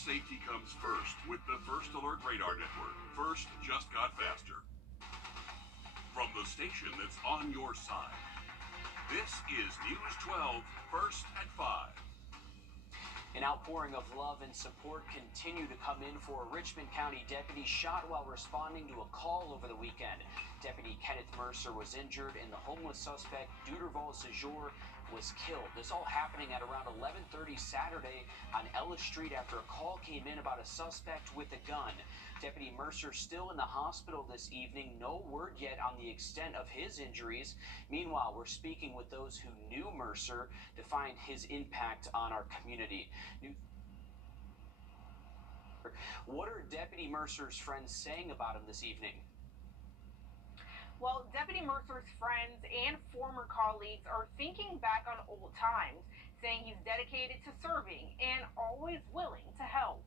safety comes first with the First Alert Radar Network. First just got faster. From the station that's on your side, this is News 12, First at 5. An outpouring of love and support continue to come in for a Richmond County deputy shot while responding to a call over the weekend. Deputy Kenneth Mercer was injured and the homeless suspect, Wrdw was killed. This all happening at around 11:30 Saturday on Ellis Street after a call came in about a suspect with a gun. Deputy Mercer still in the hospital this evening. No word yet on the extent of his injuries. Meanwhile, we're speaking with those who knew Mercer to find his impact on our community. What are Deputy Mercer's friends saying about him this evening? Well, Deputy Mercer's friends and former colleagues are thinking back on old times, saying he's dedicated to serving and always willing to help.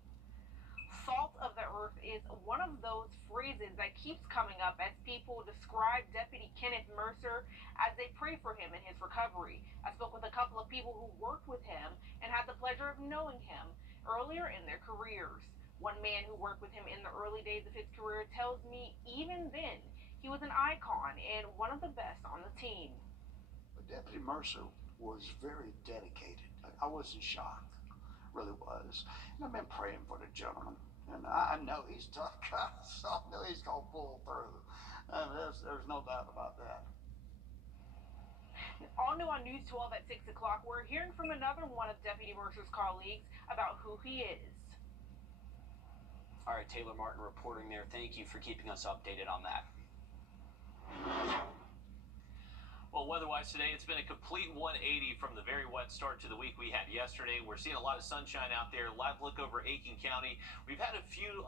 Salt of the earth is one of those phrases that keeps coming up as people describe Deputy Kenneth Mercer as they pray for him in his recovery. I spoke with a couple of people who worked with him and had the pleasure of knowing him earlier in their careers. One man who worked with him in the early days of his career tells me even then he was an icon and one of the best on the team. But Deputy Mercer was very dedicated. I wasn't shocked, really was. And I've been praying for the gentleman. And I know he's a tough guy, so I know he's going to pull through. There's no doubt about that. All new on News 12 at 6 o'clock, we're hearing from another one of Deputy Mercer's colleagues about who he is. All right, Taylor Martin reporting there. Thank you for keeping us updated on that. Well, weather-wise today, it's been a complete 180 from the very wet start to the week we had yesterday. We're seeing a lot of sunshine out there. Live look over Aiken County. We've had a few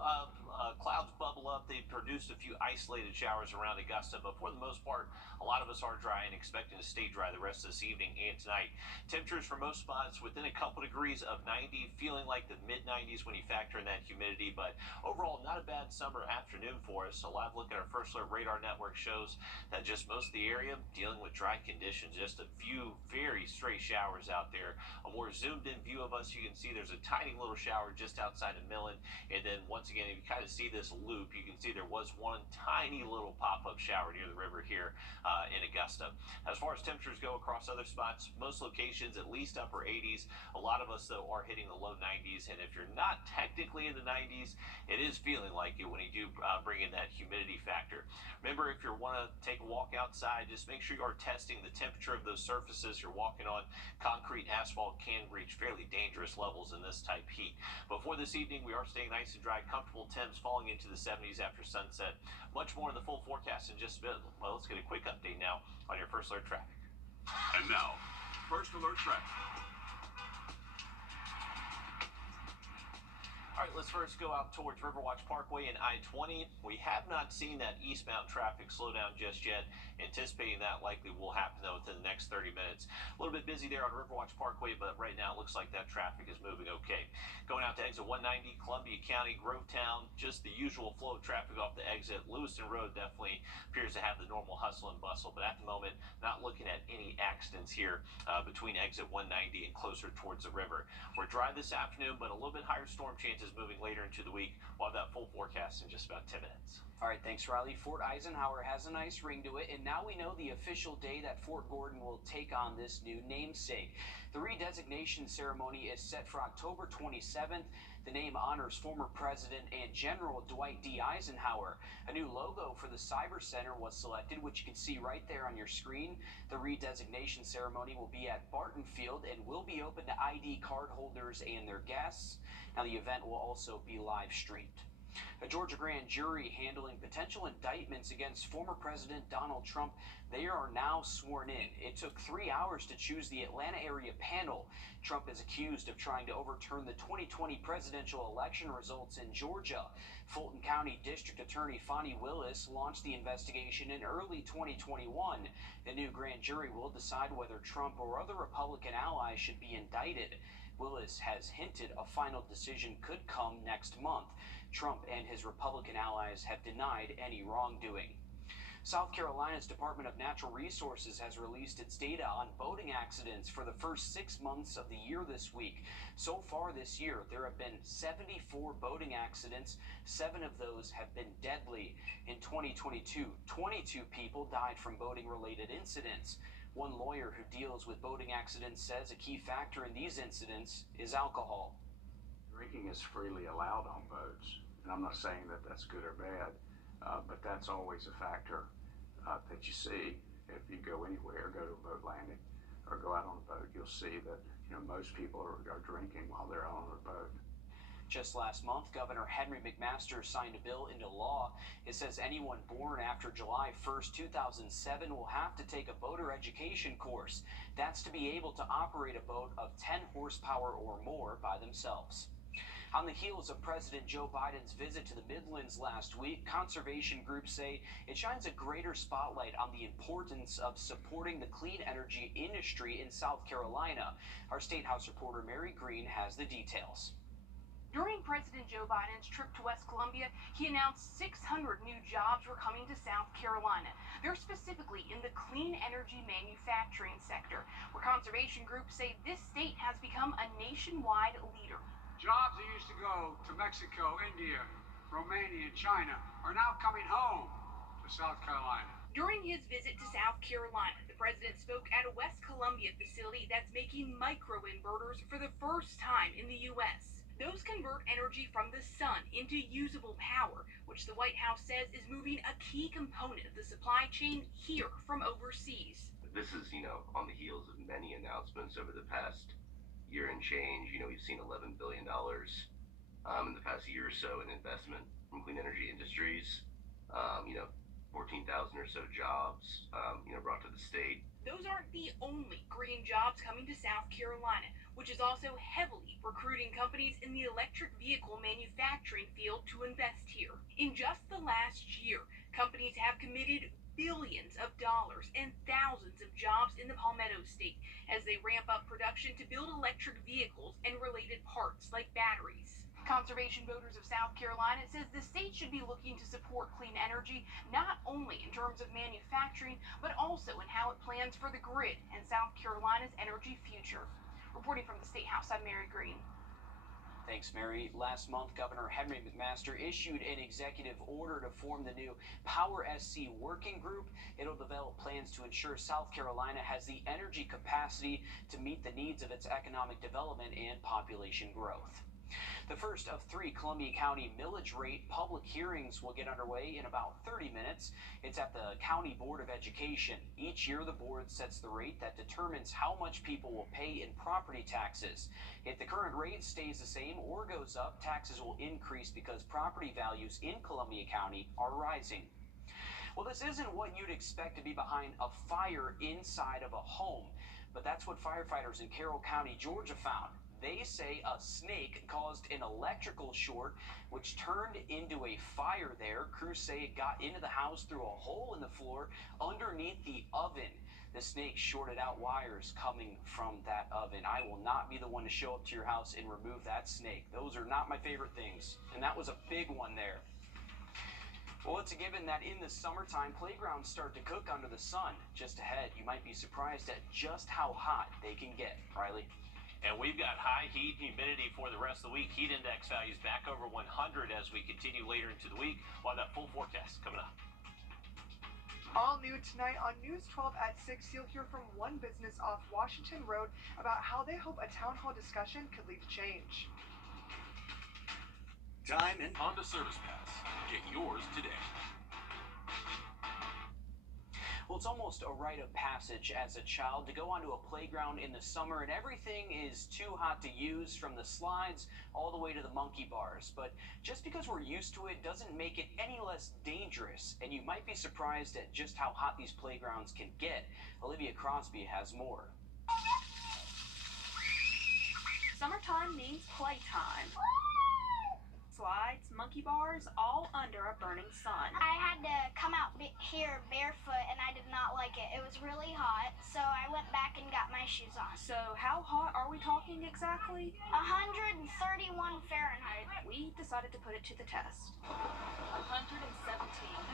clouds bubble up. They've produced a few isolated showers around Augusta, but for the most part, a lot of us are dry and expecting to stay dry the rest of this evening and tonight. Temperatures for most spots within a couple degrees of 90, feeling like the mid-90s when you factor in that humidity, but overall, not a bad summer afternoon for us. A live look at our First Alert Radar Network shows that just most of the area dealing with dry conditions, just a few very stray showers out there. A more zoomed in view of us, you can see there's a tiny little shower just outside of Millen, and then once again, if you kind of see this loop, you can see there was one tiny little pop-up shower near the river here in Augusta. As far as temperatures go across other spots, most locations at least upper 80s. A lot of us though are hitting the low 90s, and if you're not technically in the 90s, it is feeling like it when you do bring in that humidity factor. Remember, if you want to take a walk outside, just make sure you are testing the temperature of those surfaces you're walking on. Concrete, asphalt can reach fairly dangerous levels in this type heat. But for this evening, we are staying nice and dry, comfortable temps falling into the 70s after sunset. Much more in the full forecast in just a bit. Well, let's get a quick update now on your First Alert traffic. And now, First Alert traffic. All right, let's first go out towards Riverwatch Parkway and I-20. We have not seen that eastbound traffic slow down just yet. Anticipating that likely will happen, though, within the next 30 minutes. A little bit busy there on Riverwatch Parkway, but right now it looks like that traffic is moving okay. Going out to exit 190, Columbia County, Grovetown, just the usual flow of traffic off the exit. Lewiston Road definitely appears to have the normal hustle and bustle, but at the moment, not looking at any accidents here between exit 190 and closer towards the river. We're dry this afternoon, but a little bit higher storm chances moving later into the week. We'll have that full forecast in just about 10 minutes. All right, thanks, Riley. Fort Eisenhower has a nice ring to it, and now we know the official day that Fort Gordon will take on this new namesake. The redesignation ceremony is set for October 27th. The name honors former President and General Dwight D. Eisenhower. A new logo for the Cyber Center was selected, which you can see right there on your screen. The redesignation ceremony will be at Barton Field and will be open to ID card holders and their guests. Now, the event will also be live streamed. A Georgia grand jury handling potential indictments against former President Donald Trump, they are now sworn in. It took 3 hours to choose the Atlanta area panel. Trump is accused of trying to overturn the 2020 presidential election results in Georgia. Fulton County District Attorney Fonnie Willis launched the investigation in early 2021. The new grand jury will decide whether Trump or other Republican allies should be indicted. Willis has hinted a final decision could come next month. Trump and his Republican allies have denied any wrongdoing. South Carolina's Department of Natural Resources has released its data on boating accidents for the first 6 months of the year this week. So far this year, there have been 74 boating accidents. 7 of those have been deadly. In 2022, 22 people died from boating-related incidents. One lawyer who deals with boating accidents says a key factor in these incidents is alcohol. Drinking is freely allowed on boats, and I'm not saying that that's good or bad, but that's always a factor that you see if you go anywhere, go to a boat landing, or go out on a boat. You'll see that most people are drinking while they're out on a boat. Just last month, Governor Henry McMaster signed a bill into law. It says anyone born after July 1st, 2007 will have to take a boater education course. That's to be able to operate a boat of 10 horsepower or more by themselves. On the heels of President Joe Biden's visit to the Midlands last week, conservation groups say it shines a greater spotlight on the importance of supporting the clean energy industry in South Carolina. Our State House reporter Mary Green has the details. During President Joe Biden's trip to West Columbia, he announced 600 new jobs were coming to South Carolina. They're specifically in the clean energy manufacturing sector, where conservation groups say this state has become a nationwide leader. Jobs that used to go to Mexico, India, Romania, and China are now coming home to South Carolina. During his visit to South Carolina, the president spoke at a West Columbia facility that's making microinverters for the first time in the U.S. Those convert energy from the sun into usable power, which the White House says is moving a key component of the supply chain here from overseas. This is, on the heels of many announcements over the past year and change. We've seen $11 billion in the past year or so in investment from clean energy industries. 14,000 or so jobs, brought to the state. Those aren't the only green jobs coming to South Carolina, which is also heavily recruiting companies in the electric vehicle manufacturing field to invest here. In just the last year, companies have committed billions of dollars and thousands of jobs in the Palmetto State as they ramp up production to build electric vehicles and related parts like batteries. Conservation Voters of South Carolina says the state should be looking to support clean energy, not only in terms of manufacturing, but also in how it plans for the grid and South Carolina's energy future. Reporting from the State House, I'm Mary Green. Thanks, Mary. Last month, Governor Henry McMaster issued an executive order to form the new Power SC working group. It'll develop plans to ensure South Carolina has the energy capacity to meet the needs of its economic development and population growth. The first of 3 Columbia County millage rate public hearings will get underway in about 30 minutes. It's at the County Board of Education. Each year, the board sets the rate that determines how much people will pay in property taxes. If the current rate stays the same or goes up, taxes will increase because property values in Columbia County are rising. Well, this isn't what you'd expect to be behind a fire inside of a home, but that's what firefighters in Carroll County, Georgia found. They say a snake caused an electrical short, which turned into a fire there. Crews say it got into the house through a hole in the floor underneath the oven. The snake shorted out wires coming from that oven. I will not be the one to show up to your house and remove that snake. Those are not my favorite things. And that was a big one there. Well, it's a given that in the summertime, playgrounds start to cook under the sun. Just ahead, you might be surprised at just how hot they can get. Riley? And we've got high heat and humidity for the rest of the week. Heat index values back over 100 as we continue later into the week. We'll have that full forecast coming up. All new tonight on News 12 at 6, you'll hear from one business off Washington Road about how they hope a town hall discussion could lead to change. Time and Honda Service Pass. Get yours today. Well, it's almost a rite of passage as a child to go onto a playground in the summer and everything is too hot to use, from the slides all the way to the monkey bars. But just because we're used to it doesn't make it any less dangerous, and you might be surprised at just how hot these playgrounds can get. Olivia Crosby has more. Summertime means playtime. Slides, monkey bars, all under a burning sun. I had to come out here barefoot and I did not like it. It was really hot, so I went back and got my shoes on. So how hot are we talking exactly? 131 Fahrenheit. We decided to put it to the test. 117.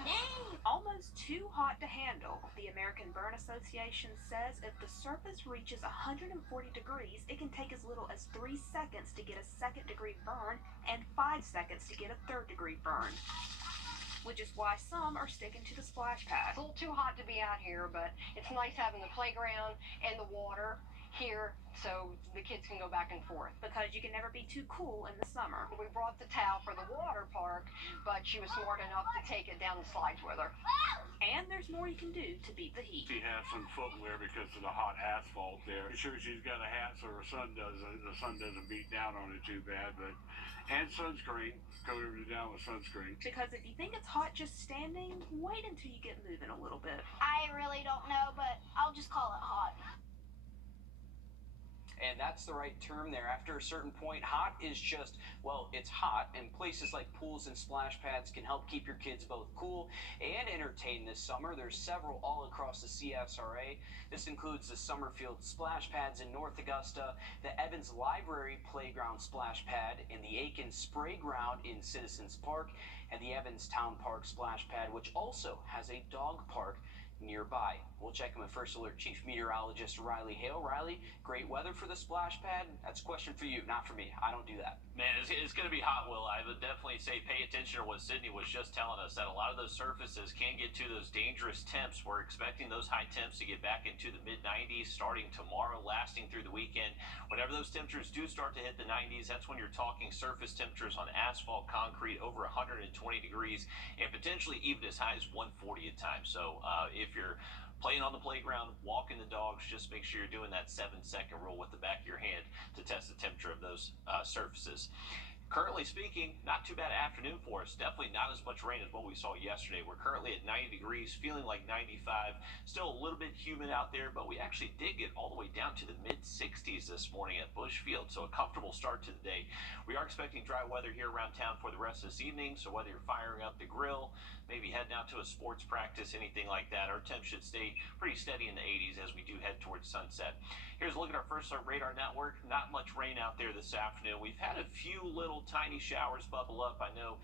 Dang! Almost too hot to handle. The American Burn Association says if the surface reaches 140 degrees, it can take as little as 3 seconds to get a second-degree burn and 5 seconds to get a third-degree burn. Which is why some are sticking to the splash pad. It's a little too hot to be out here, but it's nice having the playground and the water here so the kids can go back and forth. Because you can never be too cool in the summer. We brought the towel for the water park, but she was smart enough to take it down the slides with her. And there's more you can do to beat the heat. She has some footwear because of the hot asphalt there. Be sure she's got a hat so the sun doesn't beat down on it too bad, and sunscreen. Coat her down with sunscreen. Because if you think it's hot just standing, wait until you get moving a little bit. I really don't know, but I'll just call it hot. And that's the right term there. After a certain point, hot is just, well, it's hot, and places like pools and splash pads can help keep your kids both cool and entertained this summer. There's several all across the CSRA. This includes the Summerfield Splash Pads in North Augusta, the Evans Library Playground Splash Pad, and the Aiken Spray Ground in Citizens Park, and the Evans Town Park Splash Pad, which also has a dog park nearby. We'll check in with First Alert Chief Meteorologist Riley Hale. Riley, great weather for the splash pad? That's a question for you, not for me. I don't do that. Man, it's going to be hot, Will. I would definitely say pay attention to what Sydney was just telling us, that a lot of those surfaces can get to those dangerous temps. We're expecting those high temps to get back into the mid-90s starting tomorrow, lasting through the weekend. Whenever those temperatures do start to hit the 90s, that's when you're talking surface temperatures on asphalt, concrete over 120 degrees, and potentially even as high as 140 at times. So if you're playing on the playground, walking the dogs, just make sure you're doing that 7-second rule with the back of your hand to test the temperature of those surfaces. Currently speaking, not too bad afternoon for us. Definitely not as much rain as what we saw yesterday. We're currently at 90 degrees, feeling like 95. Still a little bit humid out there, but we actually did get all the way down to the mid-60s this morning at Bushfield, so a comfortable start to the day. We are expecting dry weather here around town for the rest of this evening, so whether you're firing up the grill, maybe heading out to a sports practice, anything like that, our temps should stay pretty steady in the 80s as we do head towards sunset. Here's a look at our First Alert radar network. Not much rain out there this afternoon. We've had a few little tiny showers bubble up. I know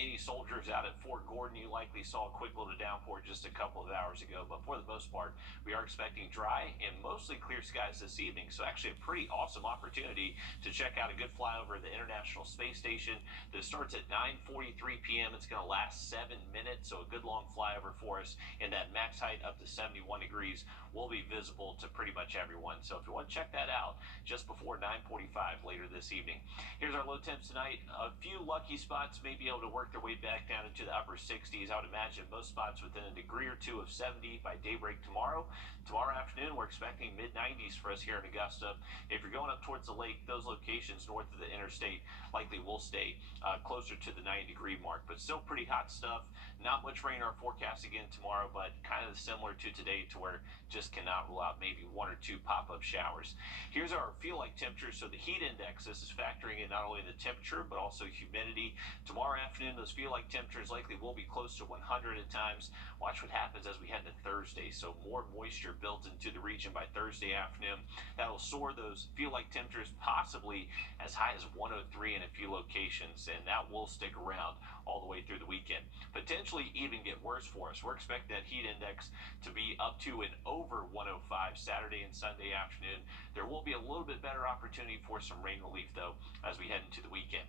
any soldiers out at Fort Gordon, you likely saw a quick little downpour just a couple of hours ago, but for the most part, we are expecting dry and mostly clear skies this evening. So actually a pretty awesome opportunity to check out a good flyover of the International Space Station. This starts at 9:43 p.m. It's going to last 7 minutes, so a good long flyover for us, and that max height up to 71 degrees will be visible to pretty much everyone. So if you want to check that out just before 9:45 later this evening. Here's our low temps tonight. A few lucky spots may be able to work their way back down into the upper 60s. I would imagine most spots within a degree or two of 70 by daybreak tomorrow. Tomorrow afternoon, we're expecting mid-90s for us here in Augusta. If you're going up towards the lake, those locations north of the interstate likely will stay closer to the 90-degree mark, but still pretty hot stuff. Not much rain in our forecast again tomorrow, but kind of similar to today, to where just cannot rule out maybe 1 or 2 pop-up showers. Here's our feel-like temperature. So the heat index, this is factoring in not only the temperature, but also humidity. Tomorrow afternoon, those feel-like temperatures likely will be close to 100 at times. Watch what happens as we head to Thursday. So more moisture builds into the region by Thursday afternoon. That'll soar those feel-like temperatures possibly as high as 103 in a few locations, and that will stick around all the way through the weekend. Potentially even get worse for us. We're expecting that heat index to be up to and over 105 Saturday and Sunday afternoon. There will be a little bit better opportunity for some rain relief, though, as we head into the weekend.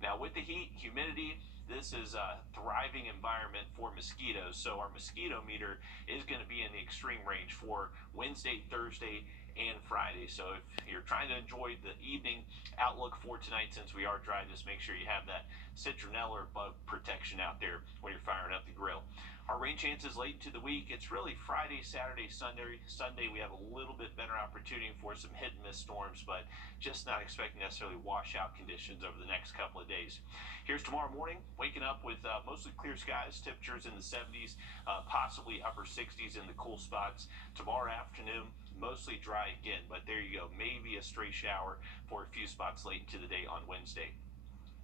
Now, with the heat, humidity, this is a thriving environment for mosquitoes. So our mosquito meter is going to be in the extreme range for Wednesday, Thursday, and Friday. So if you're trying to enjoy the evening outlook for tonight, since we are dry, just make sure you have that citronella or bug protection out there when you're firing up the grill. Our rain chances late into the week, it's really Friday, Saturday, Sunday. Sunday we have a little bit better opportunity for some hit and miss storms, but just not expecting necessarily washout conditions over the next couple of days. Here's tomorrow morning, waking up with mostly clear skies, temperatures in the 70s, possibly upper 60s in the cool spots. Tomorrow afternoon, mostly dry again, but there you go, maybe a stray shower for a few spots late into the day on Wednesday.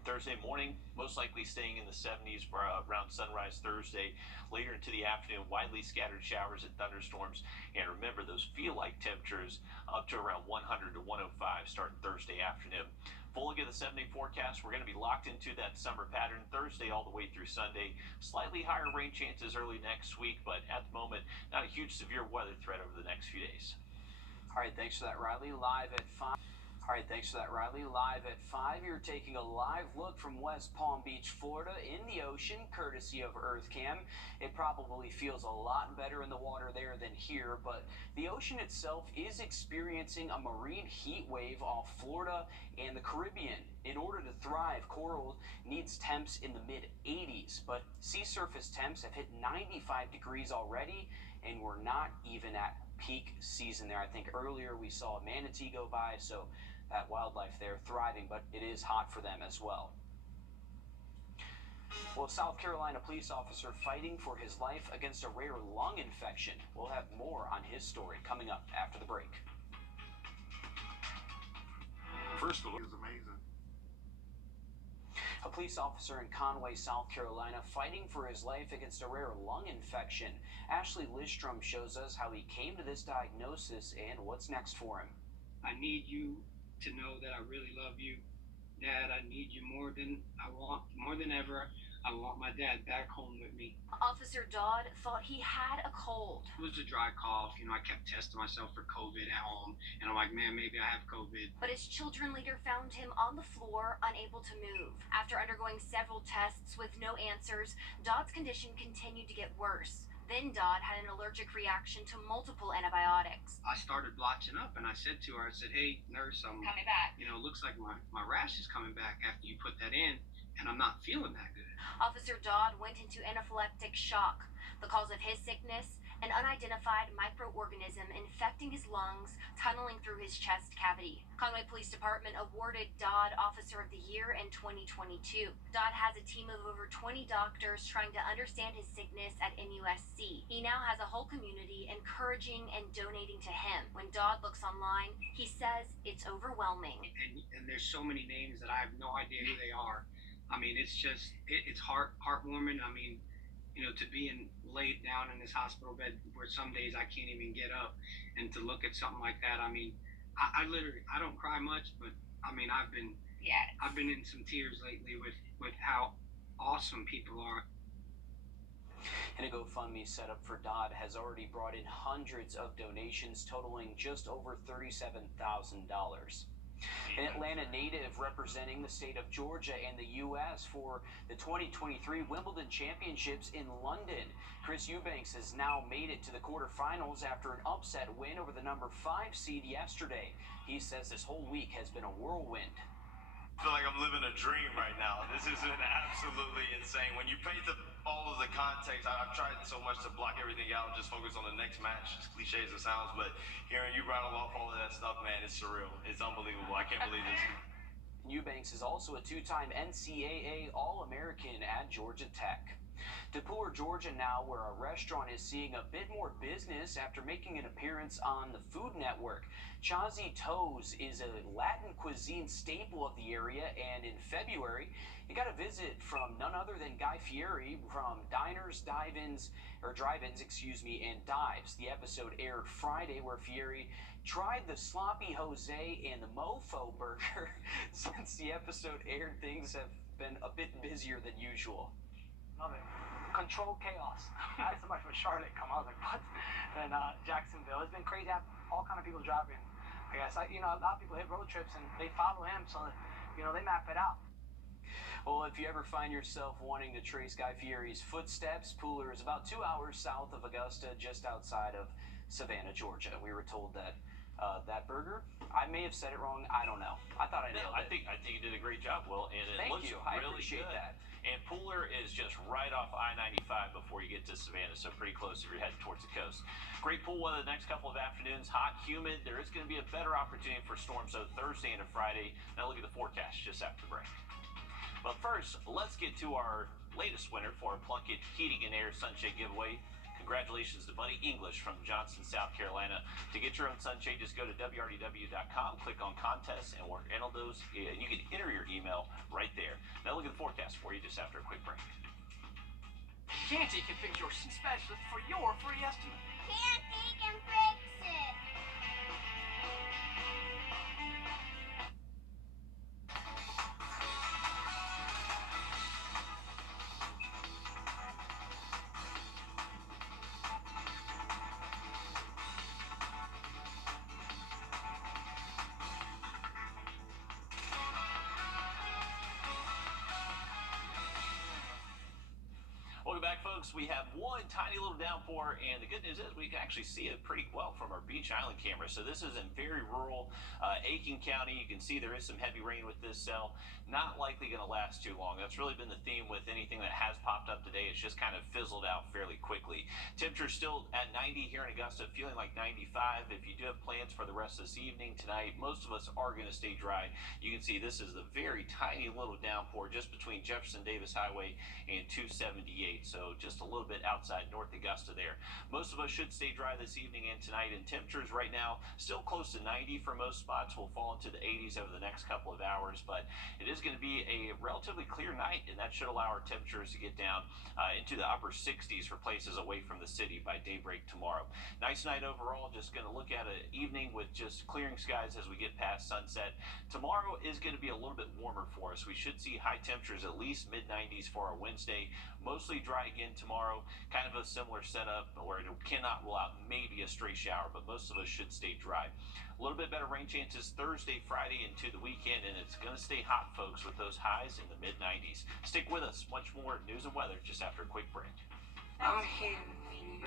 Thursday morning, most likely staying in the 70s around sunrise Thursday. Later into the afternoon, widely scattered showers and thunderstorms. And remember, those feel-like temperatures up to around 100 to 105 starting Thursday afternoon. Full look at the 7-day forecast. We're going to be locked into that summer pattern Thursday all the way through Sunday. Slightly higher rain chances early next week, but at the moment, not a huge severe weather threat over the next few days. All right, thanks for that, Riley. Live at 5. All right, thanks for that, Riley. Live at 5, you're taking a live look from West Palm Beach, Florida, in the ocean, courtesy of EarthCam. It probably feels a lot better in the water there than here, but the ocean itself is experiencing a marine heat wave off Florida and the Caribbean. In order to thrive, coral needs temps in the mid-80s, but sea surface temps have hit 95 degrees already, and we're not even at peak season there. I think earlier we saw a manatee go by, so that wildlife there thriving, but it is hot for them as well. Well, a South Carolina police officer fighting for his life against a rare lung infection. We'll have more on his story coming up after the break. First of all, it's amazing. A police officer in Conway, South Carolina, fighting for his life against a rare lung infection. Ashley Listrom shows us how he came to this diagnosis and what's next for him. I need you to know that I really love you. Dad, I need you more than ever. I want my dad back home with me. Officer Dodd thought he had a cold. It was a dry cough. I kept testing myself for COVID at home, and I'm like, man, maybe I have COVID. But his children leader found him on the floor, unable to move. After undergoing several tests with no answers, Dodd's condition continued to get worse. Then Dodd had an allergic reaction to multiple antibiotics. I started blotching up, and I said to her, hey, nurse, I'm coming back. Looks like my rash is coming back after you put that in, and I'm not feeling that good. Officer Dodd went into anaphylactic shock. The cause of his sickness, an unidentified microorganism infecting his lungs, tunneling through his chest cavity. Conway Police Department awarded Dodd Officer of the Year in 2022. Dodd has a team of over 20 doctors trying to understand his sickness at NUSC. He now has a whole community encouraging and donating to him. When Dodd looks online, he says it's overwhelming. And there's so many names that I have no idea who they are. It's heartwarming. To being laid down in this hospital bed where some days I can't even get up, and to look at something like that, I literally, I don't cry much, but I've been in some tears lately with how awesome people are. And a GoFundMe set up for Dodd has already brought in hundreds of donations totaling just over $37,000. An Atlanta native representing the state of Georgia and the U.S. for the 2023 Wimbledon Championships in London. Chris Eubanks has now made it to the quarterfinals after an upset win over the number 5 seed yesterday. He says this whole week has been a whirlwind. I feel like I'm living a dream right now. This has been absolutely insane. When you paint all of the context, I've tried so much to block everything out and just focus on the next match, as cliche as it sounds, but hearing you rattle off all of that stuff, man, it's surreal. It's unbelievable. I can't believe this. Eubanks is also a 2-time NCAA All-American at Georgia Tech. To Pooler, Georgia now, where a restaurant is seeing a bit more business after making an appearance on the Food Network. Chazi Toes is a Latin cuisine staple of the area, and in February, you got a visit from none other than Guy Fieri from Diners, Drive-Ins, and Dives. The episode aired Friday, where Fieri tried the Sloppy Jose and the Mofo burger. Since the episode aired, things have been a bit busier than usual. Love it. Controlled chaos. Not so much with Charlotte come out, but in Jacksonville. It's been crazy. I have all kind of people driving. I guess a lot of people hit road trips and they follow him, so they map it out. Well, if you ever find yourself wanting to trace Guy Fieri's footsteps, Pooler is about 2 hours south of Augusta, just outside of Savannah, Georgia. We were told that that burger, I may have said it wrong. I don't know. I thought I nailed it. I think you did a great job, Will, and it looks I really appreciate good. that. And Pooler is just right off I-95 before you get to Savannah, so pretty close if you're heading towards the coast. Great pool weather the next couple of afternoons. Hot, humid. There is going to be a better opportunity for storms, though, Thursday and Friday. Now look at the forecast just after the break. But first, let's get to our latest winner for our Plunkett Heating and Air Sunshade giveaway. Congratulations to Buddy English from Johnson, South Carolina. To get your own sunshade, just go to wrdw.com, click on contests, and we're enter those. And you can enter your email right there. Now look at the forecast for you just after a quick break. Canty can fix your specialist for your free estimate. Canty can fix it. Welcome back, folks. We have one tiny little downpour, and the good news is we can actually see it pretty well from our Beach Island camera. So this is in very rural Aiken County. You can see there is some heavy rain with this cell. Not likely going to last too long. That's really been the theme with anything that has popped up today. It's just kind of fizzled out fairly quickly. Temperature's still at 90 here in Augusta, feeling like 95. If you do have plans for the rest of this evening tonight, most of us are going to stay dry. You can see this is the very tiny little downpour just between Jefferson Davis Highway and 278. So just a little bit outside North Augusta there. Most of us should stay dry this evening and tonight, and temperatures right now still close to 90 for most spots. Will fall into the 80s over the next couple of hours, but it is going to be a relatively clear night, and that should allow our temperatures to get down into the upper 60s for places away from the city by daybreak tomorrow. Nice night overall. Just going to look at an evening with just clearing skies as we get past sunset. Tomorrow is going to be a little bit warmer for us. We should see high temperatures at least mid-90s for our Wednesday. Mostly dry again tomorrow. Kind of a similar setup where it cannot rule out maybe a stray shower, but most of us should stay dry. A little bit better rain chances Thursday, Friday into the weekend, and it's going to stay hot, folks, with those highs in the mid-90s. Stick with us. Much more news and weather just after a quick break. I'm here for you.